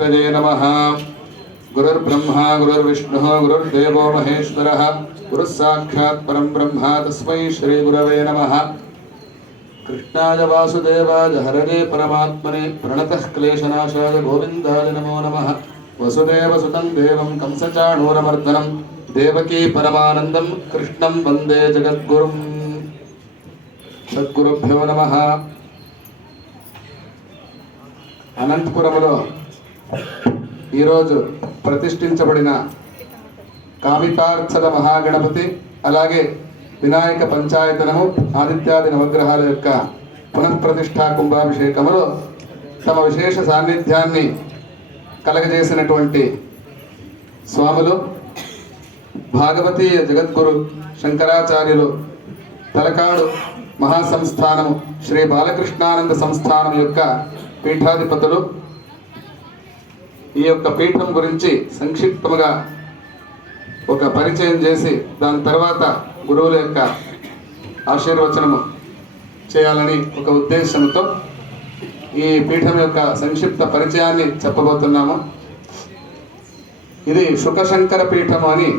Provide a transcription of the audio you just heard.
गणपतये नमः। गुरुर्ब्रह्मा गुरुर्विष्णुः गुरुर्देवो महेश्वरः गुरुः साक्षात् परं ब्रह्म तस्मै श्रीगुरवे नमः। कृष्णाय वासुदेवाय हरये परमात्मने प्रणतः क्लेशनाशाय गोविन्दाय नमो नमः। वसुदेवसुतं देवं कंसचाणूरमर्दनं देवकी परमानन्दं कृष्णं वन्दे जगद्गुरुं। सद्गुरुभ्यो नमः। అనంతపురంలో ఈరోజు ప్రతిష్ఠించబడిన కామితార్థద మహాగణపతి అలాగే వినాయక పంచాయతనము ఆదిత్యాది నవగ్రహాల యొక్క పునఃప్రతిష్ఠా కుంభాభిషేకములో తమ విశేష సాన్నిధ్యాన్ని కలగజేసినటువంటి స్వాములు భాగవతీయ జగద్గురు శంకరాచార్యులు తలకాడు మహాసంస్థానము శ్రీ బాలకృష్ణానంద సంస్థానం యొక్క పీఠాధిపతులు ఈ యొక్క పీఠం గురించి సంక్షిప్తముగా ఒక పరిచయం చేసి దాని తర్వాత గురువుల యొక్క ఆశీర్వచనము చేయాలని ఒక ఉద్దేశంతో ఈ పీఠం యొక్క సంక్షిప్త పరిచయాన్ని చెప్పబోతున్నాము. ఇది శుకశంకర పీఠము అని